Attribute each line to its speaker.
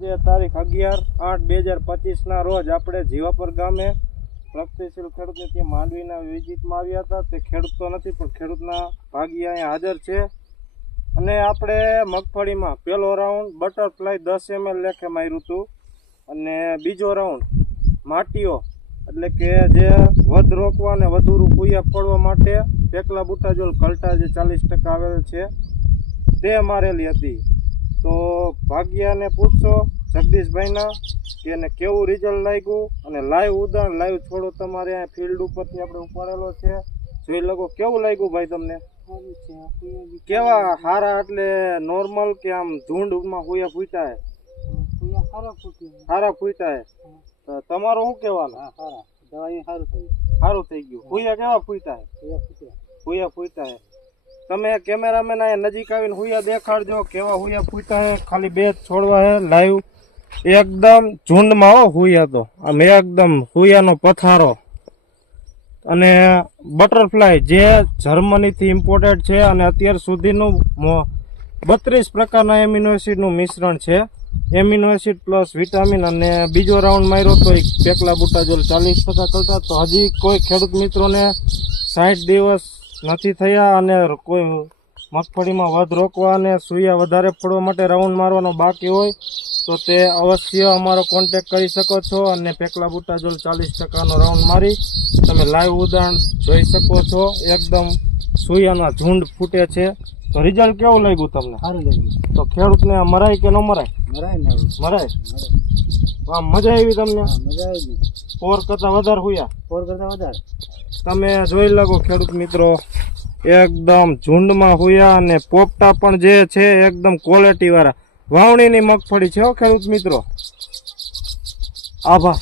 Speaker 1: આજે તારીખ અગિયાર આઠ બે હજાર પચીસના રોજ આપણે જીવાપર ગામે પ્રગતિશીલ ખેડૂતને ત્યાં માંડવીના વિઝિટમાં આવ્યા હતા. તે ખેડૂત તો નથી, પણ ખેડૂતના ભાગી અહીંયા હાજર છે. અને આપણે મગફળીમાં પહેલો રાઉન્ડ બટરફ્લાય દસ એમએલ લેખે માર્યું હતું. અને બીજો રાઉન્ડ માટીઓ, એટલે કે જે વધ રોકવા અને વધુ રૂપિયા ફળવા માટે પેકલા બુટાજોલ કલ્ટા જે ચાલીસ ટકા આવેલ છે, તે મારેલી હતી. તો ભાગ્યાને પૂછશો જગદીશભાઈના કે એને કેવું રિઝલ્ટ લાગ્યું? અને લાઈવ ઉદાહરણ લાઈવ છોડો તમારે અહીંયા ફિલ્ડ ઉપરથી આપણે ઉપાડેલો છે. જોઈ લગો કેવું લાગ્યું ભાઈ તમને? કેવા હારા એટલે નોર્મલ કે આમ ઝુંડમાં હુયા ફૂટા હે હારા ફૂટા હે. તો તમારું શું કહેવાનું? સારું થઈ ગયું. હુયા કેવા ફૂટા હે હુયા હે તમે કેમેરામેન આ નજીક આવીને હુયા દેખાડજો, કેવા હુયા ફૂટા હે, ખાલી બે છોડવા હે, લાઈવ. એકદમ ઝુંડમાં હો હુયા તો. આમ એકદમ હુયાનો પથારો. અને બટરફ્લાય જે જર્મનીથી ઇમ્પોર્ટેડ છે અને અત્યાર સુધીનું બત્રીસ પ્રકારના એમિનો એસિડનું મિશ્રણ છે. એમિનો એસિડ પ્લસ વિટામિન અને બીજો રાઉન્ડ માર્યો તો એક પેકલા બુટાજોલ ચાલીસ ટકા કરતા. તો હજી કોઈ ખેડૂત મિત્રોને સાઠ દિવસ નથી થયા અને કોઈ મગફળીમાં વધ રોકવા અને સુયા વધારે પડવા માટે રાઉન્ડ મારવાનો બાકી હોય, તો તે અવશ્ય અમારો કોન્ટેક કરી શકો છો અને પેકલા બુટાજોલ ચાલીસ ટકાનો રાઉન્ડ મારી તમે લાઈવ ઉદાહરણ જોઈ શકો છો. એકદમ સુયાના ઝુંડ ફૂટે છે. તો રિઝલ્ટ કેવું લાગ્યું તમને?
Speaker 2: સારું લાગ્યું.
Speaker 1: તો ખેડૂતને મરાય કે ન મરાય?
Speaker 2: મરાય ને
Speaker 1: મરાય. આમ મજા આવી તમને?
Speaker 2: મજા આવી
Speaker 1: પોર કરતા વધારે હુયા?
Speaker 2: ફોર કરતા વધારે.
Speaker 1: તમે જોઈ લાગો ખેડૂત મિત્રો એકદમ ઝુંડમાં હુયા અને પોપટા પણ જે છે એકદમ ક્વોલિટી વાળા. વાવણીની મગફળી છે ખેડૂત મિત્રો. આભાર.